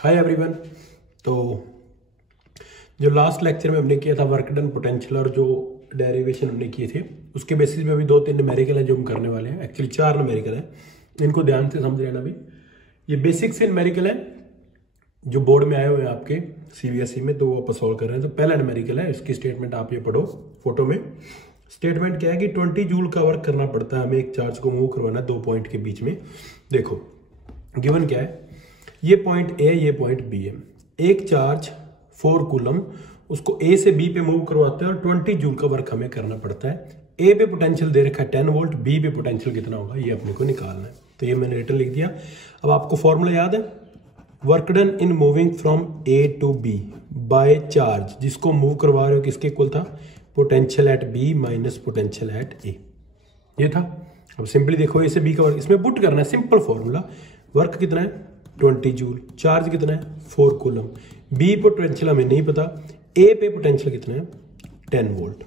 Hi everyone. तो जो last lecture में हमने किया था वर्क डन पोटेंशियल और जो डेरिवेशन हमने किए थे उसके बेसिस पे अभी 2-3 न्यूमेरिकल हैं जो हम करने वाले हैं। एक्चुअली 4 न्यूमेरिकल हैं, इनको ध्यान से समझ लेना। भी ये बेसिक से न्यूमेरिकल है जो बोर्ड में आए हुए हैं आपके सीबीएसई में, तो वो आप सॉल्व कर रहे हैं। तो पहला न्यूमेरिकल है, इसकी स्टेटमेंट आप ये पढ़ो। फोटो में स्टेटमेंट क्या है कि 20 जूल का वर्क करना पड़ता है हमें एक चार्ज को मूव करवाना है 2 पॉइंट के बीच में। देखो गिवन क्या है, ये पॉइंट ए, ये पॉइंट बी है। एक चार्ज 4 कूलम उसको ए से बी पे मूव करवाते हैं और 20 जूल का वर्क हमें करना पड़ता है। ए पे पोटेंशियल दे रखा है 10 वोल्ट, बी पे पोटेंशियल कितना होगा ये अपने को निकालना है। तो ये मैंने रिटर्न लिख दिया। अब आपको फॉर्मूला याद है, work done in moving from a to b by charge, जिसको मूव करवा रहे हो किसके इक्वल था, potential at b minus potential at a, ये था। अब सिंपली देखो ए से बी का वर्क इसमें पुट करना है, सिंपल फॉर्मूला। वर्क कितना है 20 जूल, चार्ज कितना है 4 कूलम, बी पोटेंशियल हमें नहीं पता, ए पे पोटेंशियल कितना है 10 वोल्ट।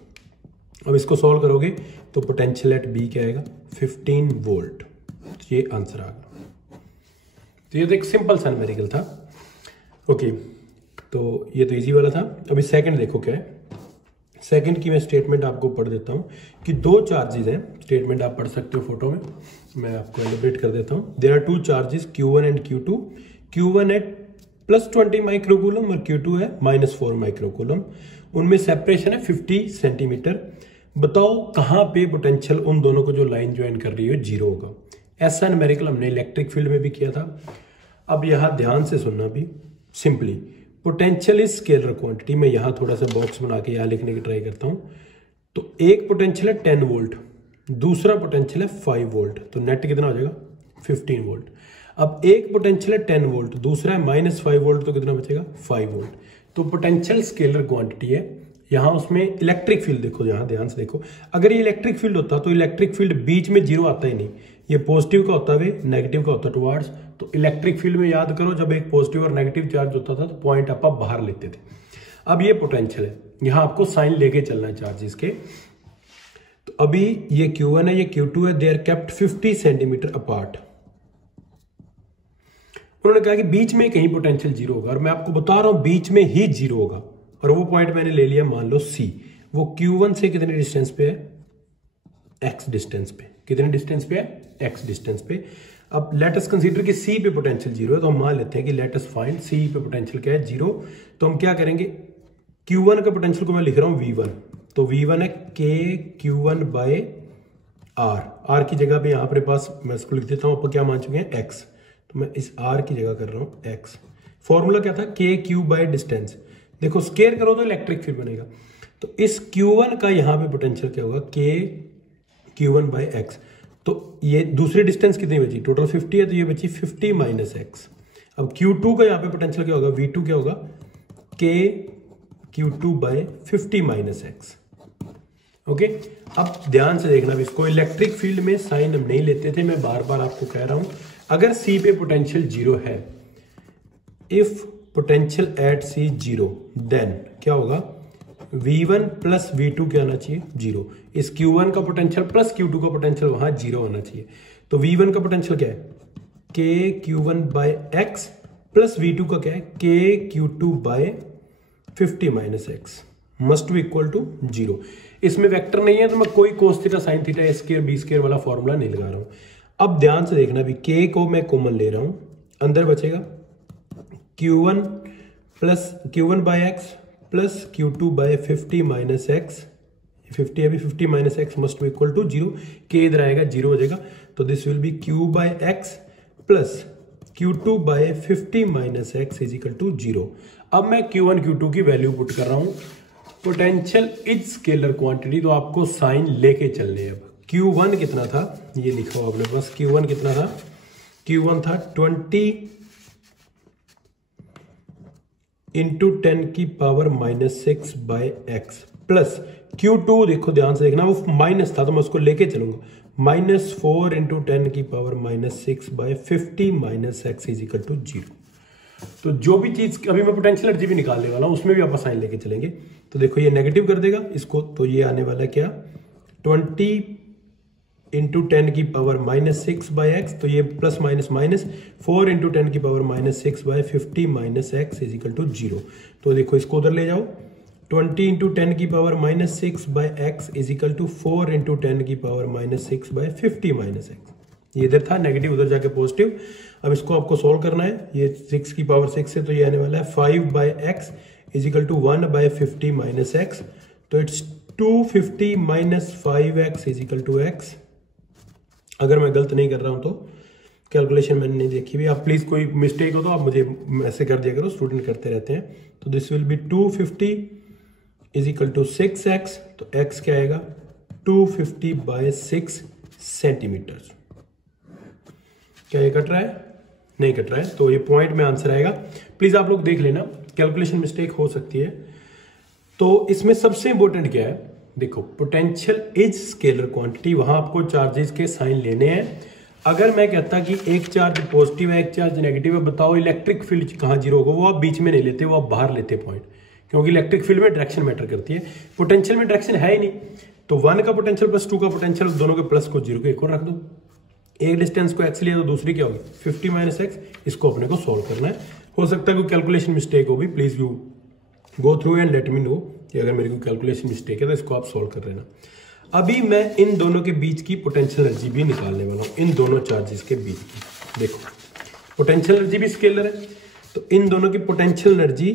अब इसको सॉल्व करोगे तो पोटेंशियल एट बी क्या आएगा 15 वोल्ट। तो ये आंसर आ गया। तो ये तो एक सिंपल सा न्यूमेरिकल था। ओके, तो ये तो इजी वाला था। अभी सेकंड देखो क्या है। सेकंड की मैं स्टेटमेंट आपको पढ़ देता हूँ कि 2 चार्जेस हैं। स्टेटमेंट आप पढ़ सकते हो फोटो में, मैं आपको एलिब्रेट कर देता हूँ। There are 2 charges Q1 and Q2। Q1 है +20 माइक्रोकूलम और Q2 है -4 माइक्रोकूलम। उनमें सेपरेशन है 50 सेंटीमीटर। बताओ कहाँ पे पोटेंशियल उन दोनों को जो लाइन ज्वाइन कर रही है 0 होगा। ऐसा न्यूमेरिकल हमने इलेक्ट्रिक फील्ड में भी किया था। अब यहाँ ध्यान से सुनना भी, simply potential is scalar quantity. मैं यहाँ थोड़ा सा बॉक्स बना के यहाँ लिखने की ट्राई करता हूँ। तो एक पोटेंशियल है 10 वोल्ट, दूसरा पोटेंशियल है 5 वोल्ट, तो नेट कितना हो जाएगा 15 वोल्ट। अब एक पोटेंशियल है 10 वोल्ट, दूसरा है -5 वोल्ट, तो कितना बचेगा 5 वोल्ट। तो पोटेंशियल स्केलर क्वांटिटी है। यहाँ उसमें इलेक्ट्रिक फील्ड देखो, यहाँ ध्यान से देखो। अगर ये इलेक्ट्रिक फील्ड होता तो इलेक्ट्रिक फील्ड बीच में 0 आता ही नहीं, ये पॉजिटिव का होता है नेगेटिव का होता टुवार्ड्स। तो इलेक्ट्रिक फील्ड में याद करो, जब एक पॉजिटिव और नेगेटिव चार्ज होता था तो पॉइंट आप बाहर लेते थे। अब ये पोटेंशियल है, यहाँ आपको साइन लेके चलना है चार्जेस के। तो अभी ये Q1 है, ये Q2 है, they are kept 50 centimetre apart. उन्होंने कहा कि बीच में कहीं पोटेंशियल 0 होगा, और मैं आपको बता रहा हूं बीच में ही 0 होगा। और वो पॉइंट मैंने ले लिया, मान लो C। वो Q1 से कितने डिस्टेंस पे है, x डिस्टेंस पे। कितने डिस्टेंस पे है, x डिस्टेंस पे। अब लेट अस कंसीडर कि C पे पोटेंशियल 0 है, तो हम मान लेते हैं कि लेट अस फाइंड C पे पोटेंशियल क्या है 0। तो हम क्या करेंगे, Q1 का पोटेंशियल को मैं लिख रहा हूं V1, तो V1 है KQ1 बाय R की जगह पे यहाँ पर पास मैं इसको लिख देता हूँ, आप क्या मान चुके हैं x, तो मैं इस R की जगह कर रहा हूँ x। फॉर्मूला क्या था, KQ बाय डिस्टेंस। देखो स्केयर करो तो इलेक्ट्रिक फील्ड बनेगा। तो इस Q1 का यहाँ पे पोटेंशियल क्या होगा, KQ1 बाय x। तो ये दूसरी डिस्टेंस कितनी बची, टोटल 50 है, तो ये बची 50 माइनस x। अब Q2 का यहाँ पे पोटेंशियल क्या होगा, V2 क्या होगा, KQ2 by 50 minus x। Okay, अब ध्यान से देखना, इसको इलेक्ट्रिक फील्ड में साइन हम नहीं लेते थे, मैं बार बार आपको कह रहा हूं। अगर C पे पोटेंशियल 0 है, if potential at C 0, then क्या होगा, V1 प्लस V2 क्या आना चाहिए 0। इस Q1 का पोटेंशियल प्लस Q2 का पोटेंशियल वहां 0 होना चाहिए। तो V1 का पोटेंशियल क्या है, KQ1 bye x, plus V2 का क्या है, KQ2 by 50 minus x, must be equal to 0। इसमें वेक्टर नहीं है तो मैं कोई cos theta sine theta A square B square वाला फॉर्मूला नहीं लगा रहा हूं। अब ध्यान से देखना भी, k को मैं कॉमन ले रहा हूं, अंदर बचेगा Q1 plus Q1 by x plus Q2 by 50 minus x। 50 है भी, 50 minus x must be equal to 0। k इधर आएगा 0 हो जाएगा, तो this will be Q by x plus Q2 by 50 minus x is equal to 0। अब मैं Q1 Q2 की वैल्यू पुट कर रहा हूं। पोटेंशियल इज स्केलर क्वांटिटी, तो आपको साइन लेके चलने हैं। अब Q1 कितना था, ये लिखा हुआ अपने पास, Q1 कितना था, Q1 था 20 इंटू 10 की power -6 bye x, plus Q2 देखो ध्यान से देखना, वो माइनस था तो मैं उसको लेके चलूंगा, -4 इंटू 10 की power -6 by 50 minus x is equal to 0। तो जो भी चीज अभी मैं पोटेंशियल एनर्जी भी निकालने वाला हूं उसमें भी आप साइन लेके चलेंगे। तो देखो ये नेगेटिव कर देगा इसको, तो ये आने वाला क्या, 20 इंटू 10 की पावर -6 बाई एक्स, तो ये प्लस माइनस माइनस 4 इंटू 10 की power -6 by 50 minus x is equal to 0। तो देखो इसको उधर ले जाओ, 20 इंटू 10 की power -6 by x is equal to 4 into 10 की पावर -6 बाई 50 माइनस एक्स। ये इधर था नेगेटिव, उधर जाके पॉजिटिव। अब इसको आपको सोल्व करना है, ये 6 की पावर 6 है तो ये आने वाला है 5 by x is equal to 1 by 50 minus x, तो it's 250 minus 5x is equal to x. अगर मैं गलत नहीं कर रहा हूं तो कैलकुलेशन मैंने नहीं देखी भी, आप प्लीज कोई मिस्टेक हो तो आप मुझे ऐसे कर दिया करो, स्टूडेंट करते रहते हैं। तो this will be 250 is equal to 6x, तो x क्या आएगा 250 बाय 6 सेंटीमीटर। क्या ये कट रहा है? नहीं कट रहा है, तो ये पॉइंट में आंसर आएगा। प्लीज आप लोग देख लेना, कैलकुलेशन मिस्टेक हो सकती है। तो इसमें सबसे इंपॉर्टेंट क्या है, देखो पोटेंशियल इज स्केलर क्वांटिटी, वहां आपको चार्जेस के साइन लेने हैं। अगर मैं कहता कि एक चार्ज पॉजिटिव है एक चार्ज नेगेटिव है, बताओ इलेक्ट्रिक फील्ड कहां जीरो होगा, वो आप बीच में नहीं लेते, वो आप बाहर लेते पॉइंट, क्योंकि इलेक्ट्रिक फील्ड में डायरेक्शन मैटर करती है, पोटेंशियल में डायरेक्शन है ही नहीं। तो 1 का पोटेंशियल प्लस 2 का पोटेंशियल, दोनों के प्लस को 0 को एक और रख दो, एक डिस्टेंस को x लिया तो दूसरी क्या होगी 50 माइनस एक्स। इसको अपने को सोल्व करना है। हो सकता है कोई कैलकुलेशन मिस्टेक होगी, please you go through and let me know कि अगर मेरी कोई कैलकुलेशन मिस्टेक है तो इसको आप सोल्व कर लेना। अभी मैं इन दोनों के बीच की पोटेंशियल एनर्जी भी निकालने वाला हूं, इन दोनों चार्जेस के बीच की। देखो पोटेंशियल एनर्जी भी स्केलर है, तो इन दोनों की पोटेंशियल एनर्जी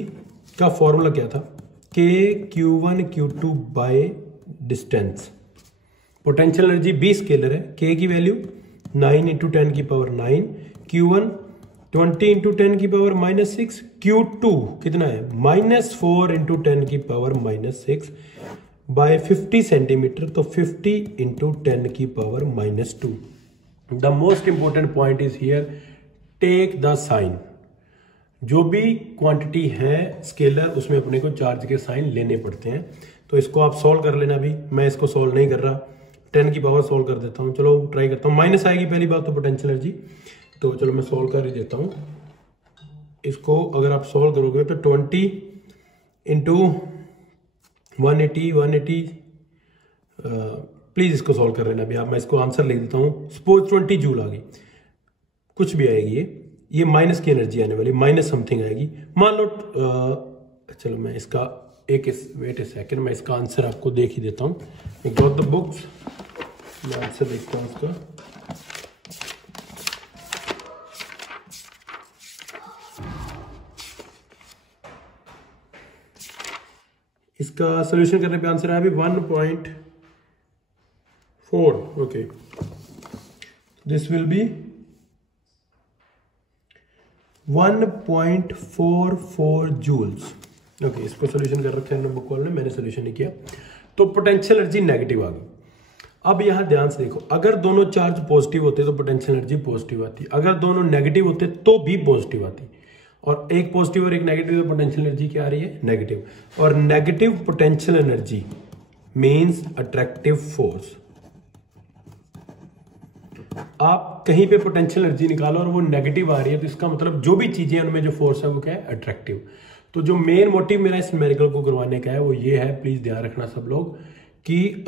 का फॉर्मूला क्या था, K(Q1 Q2) by distance. Potential energy भी स्केलर है, K की वैल्यू 9 इंटू 10 की पावर 9, Q1 20 इंटू 10 की पावर -6, Q2 कितना है -4 इंटू 10 की पावर -6 बाय 50 सेंटीमीटर, तो 50 इंटू 10 की power -2। The most important point is here, take the sign. जो भी क्वांटिटी है स्केलर उसमें अपने को चार्ज के साइन लेने पड़ते हैं। तो इसको आप सॉल्व कर लेना। भी मैं इसको सॉल्व नहीं कर रहा, 10 की पावर सॉल्व कर देता हूं, चलो ट्राई करता हूं। माइनस आएगी पहली बात तो पोटेंशियल एनर्जी, तो चलो मैं सॉल्व कर ही देता हूं इसको। अगर आप सॉल्व करोगे तो 20 इंटू 180 प्लीज इसको सॉल्व कर लेना भी आप। मैं इसको आंसर लिख देता हूं। सपोज 20 जूल आ गई, कुछ भी आएगी ये माइनस की एनर्जी आने वाली, माइनस समथिंग आएगी मान लो। चलो मैं इसका वेट ए सेकंड, मैं इसका आंसर आपको देख ही देता हूं। गॉट द बुक्स, मैं आंसर देखता हूं इसका। इसका सोल्यूशन करने पे आंसर है अभी 1.4। Okay, this will be 1.44 joules. Okay, इसको सोल्यूशन कर रखा है बुक वाले ने, मैंने सोल्यूशन नहीं किया। तो पोटेंशियल एनर्जी नेगेटिव आ गई। अब यहां ध्यान से देखो, अगर दोनों चार्ज पॉजिटिव होते तो पोटेंशियल एनर्जी पॉजिटिव आती, अगर दोनों नेगेटिव होते तो भी पॉजिटिव आती, और एक पॉजिटिव और एक नेगेटिव तो पोटेंशियल एनर्जी क्या आ रही है नेगेटिव। और negative potential energy means attractive force. आप कहीं पे पोटेंशियल एनर्जी निकालो और वो नेगेटिव आ रही है तो इसका मतलब जो भी चीजें उनमें जो फोर्स है वो क्या है अट्रैक्टिव। तो जो मेन मोटिव मेरा इस न्यूमेरिकल को करवाने का है वो ये है, प्लीज ध्यान रखना सब लोग कि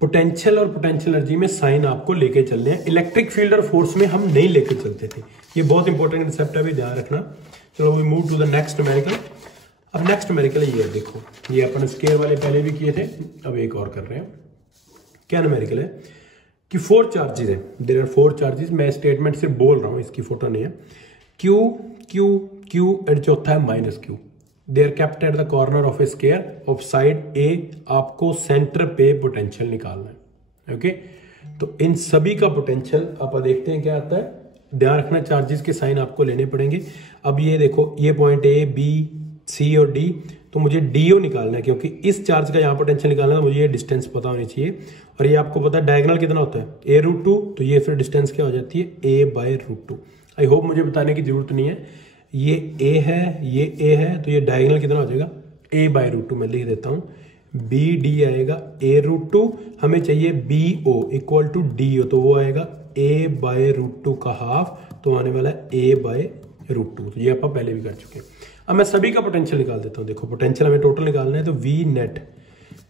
पोटेंशियल और पोटेंशियल एनर्जी में साइन आपको लेके चलने हैं। इलेक्ट्रिक फील्ड और फोर्स में हम नहीं लेके चलते थे, ये बहुत इंपॉर्टेंट कंसेप्ट है, भी ध्यान रखना। चलो we move to the next numerical. अब नेक्स्ट न्यूमेरिकल ये है, देखो ये अपन स्केयर वाले पहले भी किए थे, अब एक और कर रहे हैं। क्या न्यूमेरिकल है कि 4 चार्जेस है, देयर आर 4 चार्जेस। मैं स्टेटमेंट से बोल रहा हूं, इसकी फोटो नहीं है। Q Q Q एंड चौथा है -Q। They are kept at the corner of a square of side A। आपको सेंटर पे पोटेंशियल निकालना है। ओके, तो इन सभी का पोटेंशियल आप देखते हैं क्या आता है। ध्यान रखना चार्जेस के साइन आपको लेने पड़ेंगे। अब ये देखो, ये पॉइंट A B C और D, तो मुझे DO निकालना है क्योंकि इस चार्ज का यहाँ पोटेंशियल निकालना है, तो मुझे ये डिस्टेंस पता होनी चाहिए। और ये आपको पता है डायगोनल कितना होता है A√2, तो ये फिर डिस्टेंस क्या हो जाती है A/√2। आई होप मुझे बताने की जरूरत नहीं है। ये A है, ये A है, तो ये डायगोनल कितना हो जाएगा A/√2। मैं लिख देता हूँ BD आएगा A√2, हमें चाहिए BO इक्वल टू DO, तो वो आएगा A/√2 का हाफ, तो आने वाला है A/√2। तो ये आप पहले भी कर चुके हैं। अब मैं सभी का पोटेंशियल निकाल देता हूँ। देखो पोटेंशियल हमें टोटल निकालना है, तो V नेट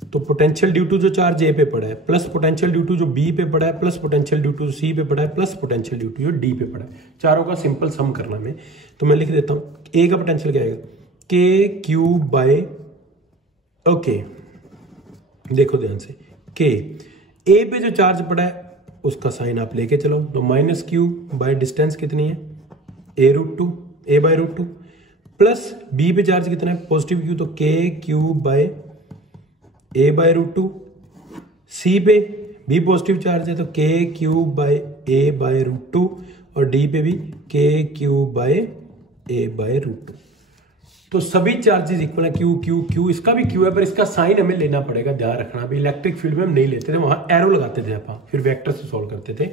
तो पोटेंशियल ड्यू टू जो चार्ज ए पे पड़ा है, प्लस पोटेंशियल ड्यू टू जो बी पे पड़ा है, plus potential due to c पे पड़ा है, प्लस पोटेंशियल ड्यू टू जो डी पे पड़ा है, चारों का सिंपल सम करना है। तो मैं लिख देता हूं ए का पोटेंशियल क्या आएगा, के क्यू बाय, ओके देखो ध्यान से, के ए पे जो चार्ज पड़ा है उसका साइन आप लेके चलो, तो माइनस क्यू बाय डिस्टेंस कितनी है a by root two, plus b पे चार्ज कितना है पॉजिटिव क्यू, तो k q by a by root two, c पे भी पॉजिटिव चार्ज है तो k q by a by root two, और डी पे भी k q by a by root two. तो सभी चार्जेस इक्वल है, क्यू क्यू क्यू, इसका भी क्यू है पर इसका साइन हमें लेना पड़ेगा, ध्यान रखना। अभी इलेक्ट्रिक फील्ड में हम नहीं लेते थे, वहां एरो लगाते थे आप, फिर वेक्टर से सॉल्व करते थे।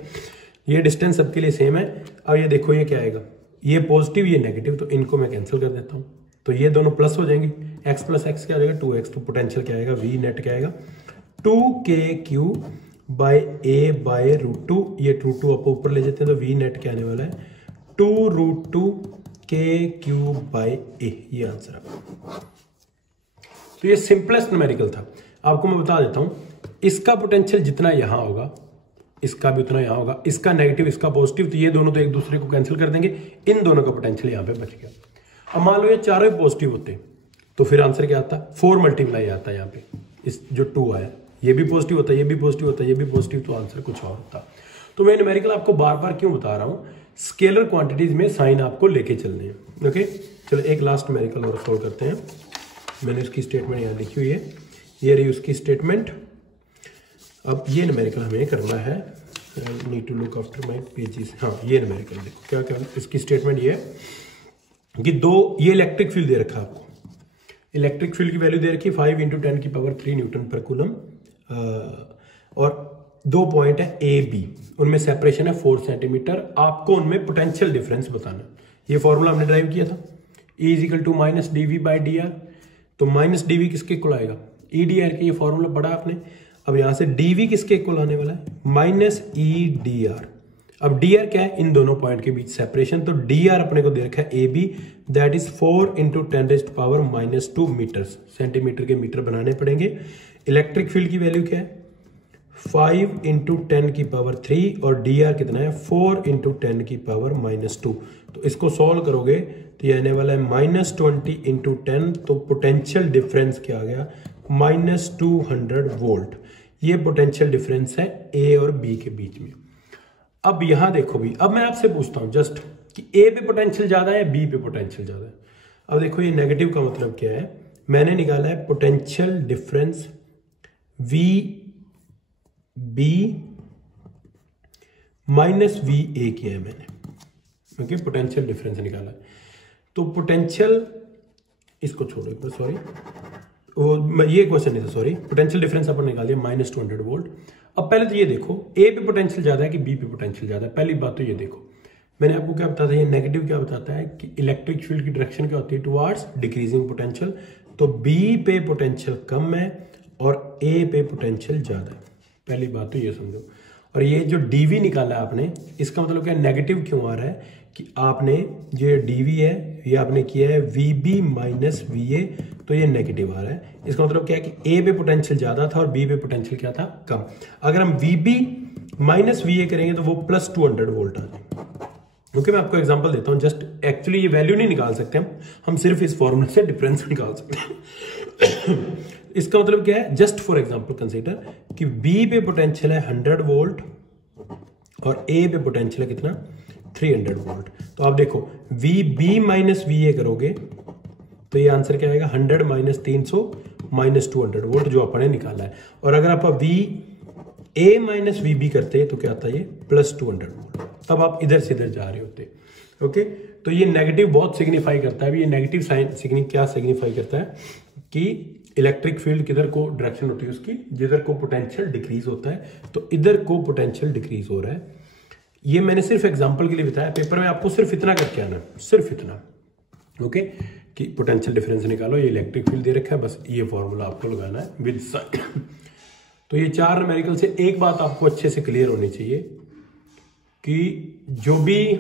ये डिस्टेंस सबके लिए सेम है। अब ये देखो ये क्या आएगा, ये पॉजिटिव ये नेगेटिव, तो इनको मैं कैंसिल कर देता हूं, तो ये दोनों प्लस हो जाएंगे, x प्लस एक्स क्या हो जाएगा 2x, तो पोटेंशियल क्या आएगा v नेट क्या आएगा 2kq by a by root two, ये रूट टू आप ऊपर ले जाते हैं तो v नेट क्या आने वाला है 2 root two kq by a, ये आंसर है। तो ये सिंपलेस्ट न्यूमेरिकल था। आपको मैं बता देता हूं, इसका पोटेंशियल जितना यहां होगा इसका भी उतना यहां होगा, इसका नेगेटिव इसका पॉजिटिव, तो ये दोनों तो एक दूसरे को कैंसिल कर देंगे, इन दोनों का पोटेंशियल यहां पे बच गया। अब मान लो ये चारों ही पॉजिटिव होते तो फिर आंसर क्या आता, 4 मल्टीप्लाई आता है यहाँ पे, इस जो 2 आया ये भी पॉजिटिव होता है, ये भी पॉजिटिव होता है, ये भी पॉजिटिव, तो आंसर कुछ और होता। तो मैं न्यूमेरिकल आपको बार बार क्यों बता रहा हूँ, स्केलर क्वांटिटीज में साइन आपको लेके चलने हैं। ओके चलो एक लास्ट न्यूमेरिकल और सॉल्व करते हैं। मैंने उसकी स्टेटमेंट यहाँ लिखी हुई है, ये रही उसकी स्टेटमेंट। अब ये न्यूमेरिकल हमें करना है, need to look after my pages. हाँ ये न्यूमेरिकल देखो क्या क्या, इसकी स्टेटमेंट ये है कि ये इलेक्ट्रिक फील्ड दे रखा है आपको, इलेक्ट्रिक फील्ड की वैल्यू दे रखी है 5 × 10⁻³ न्यूटन पर कूलम, और 2 पॉइंट है ए बी, उनमें सेपरेशन है 4 सेंटीमीटर। आपको उनमें पोटेंशियल डिफरेंस बताना। ये फॉर्मूला हमने ड्राइव किया था, E = -dV/dr, तो -dV किसके इक्वल आएगा, EdR के, ये फॉर्मूला पढ़ा आपने। अब यहां से dV किसके इक्वल आने वाला है -EdR। अब dr क्या है, इन दोनों पॉइंट के बीच सेपरेशन, तो dr अपने को दे रखा है AB, that is 4 × 10⁻² metres, centimetre के मीटर बनाने पड़ेंगे। इलेक्ट्रिक फील्ड की वैल्यू क्या है 5 × 10⁻³ और dr कितना है 4 × 10⁻²। तो इसको सॉल्व करोगे तो ये आने वाला है -20 × 10, तो पोटेंशियल डिफरेंस क्या आ गया -200 वोल्ट। ये पोटेंशियल डिफरेंस है A और B के बीच में। अब यहां देखो भी, अब मैं आपसे पूछता हूं जस्ट कि A पे पोटेंशियल ज्यादा है B पे पोटेंशियल ज्यादा है। अब देखो ये नेगेटिव का मतलब क्या है, मैंने निकाला है पोटेंशियल डिफरेंस VB - VA किया है मैंने, ओके पोटेंशियल डिफरेंस निकाला है। तो पोटेंशियल, इसको छोड़ो एक बार, सॉरी ये क्वेश्चन नहीं था, सॉरी, पोटेंशियल डिफरेंस अपन निकाल दिया -200 वोल्ट। अब पहले तो ये देखो ए पे पोटेंशियल ज्यादा है कि बी पे पोटेंशियल ज्यादा है। पहली बात तो ये देखो, मैंने आपको क्या बताया था, ये नेगेटिव क्या बताता है कि इलेक्ट्रिक फील्ड की डायरेक्शन क्या होती है टुवर्ड्स डिक्रीजिंग पोटेंशियल। तो बी पे पोटेंशियल कम है और ए पे पोटेंशियल ज्यादा है। पहली बात तो ये समझो। और ये जो डीवी निकाला आपने, इसका मतलब क्या नेगेटिव क्यों आ रहा है कि आपने जो डीवी है ये आपने किया है VB - VA, तो ये नेगेटिव आ रहा है। इसका मतलब क्या है कि ए पे पोटेंशियल ज्यादा था और बी पे पोटेंशियल क्या था कम। अगर हम VB - VA करेंगे तो वो +200 वोल्ट आ जाए। ओके मैं आपको एग्जांपल देता हूं, जस्ट एक्चुअली ये वैल्यू नहीं निकाल सकते हम सिर्फ इस फॉर्मूले से डिफरेंस निकाल सकते हैं। इसका मतलब क्या है, जस्ट फॉर एग्जांपल कंसीडर कि बी पे पोटेंशियल है 100 वोल्ट और ए पे पोटेंशियल है कितना 300 वोल्ट। तो आप देखो VB - VA करोगे तो ये आंसर क्या आएगा 100 - 300 -200 वोल्ट जो अपने निकाला है। और अगर आप VA - VB करते तो क्या आता है ये +200 वोल्ट। तब आप इधर से इधर जा रहे होते। ओके तो ये नेगेटिव बहुत सिग्निफाई करता है। ये नेगेटिव साइन क्या सिग्निफाई करता है कि इलेक्ट्रिक फील्ड किधर को डायरेक्शन होती है उसकी, जिधर को पोटेंशियल डिक्रीज होता है, तो इधर को पोटेंशियल डिक्रीज हो रहा है। ये मैंने सिर्फ एग्जांपल के लिए बताया, पेपर में आपको सिर्फ इतना करके आना, सिर्फ इतना। ओके कि पोटेंशियल डिफरेंस निकालो, ये इलेक्ट्रिक फील्ड दे रखा है, बस ये फॉर्मूला आपको लगाना है विद साइन। तो ये 4 न्यूमेरिकल से एक बात आपको अच्छे से क्लियर होनी चाहिए कि जो भी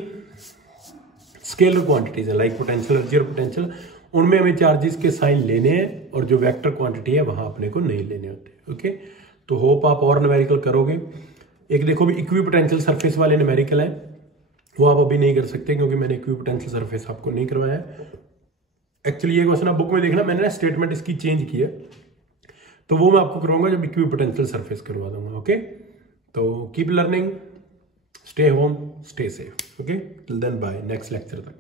स्केलर क्वांटिटीज है लाइक पोटेंशियल एनर्जी और पोटेंशियल, उनमें हमें चार्जेस के साइन लेने हैं और जो वेक्टर क्वांटिटी है वहां अपने को नहीं लेने होते। ओके, तो होप आप और न्यूमेरिकल करोगे। एक देखो भी इक्विपोटेंशियल सरफेस वाले न्यूमेरिकल है, वो आप अभी नहीं कर सकते क्योंकि मैंने इक्विपोटेंशियल सरफेस आपको नहीं करवाया है। एक्चुअली ये क्वेश्चन आप बुक में देखना, मैंने ना स्टेटमेंट इसकी चेंज की है, तो वो मैं आपको करवाऊंगा जब इक्विपोटेंशियल सरफेस करवा दूंगा। ओके, तो keep learning, stay home, stay safe. Okay, till then bye, next lecture तक।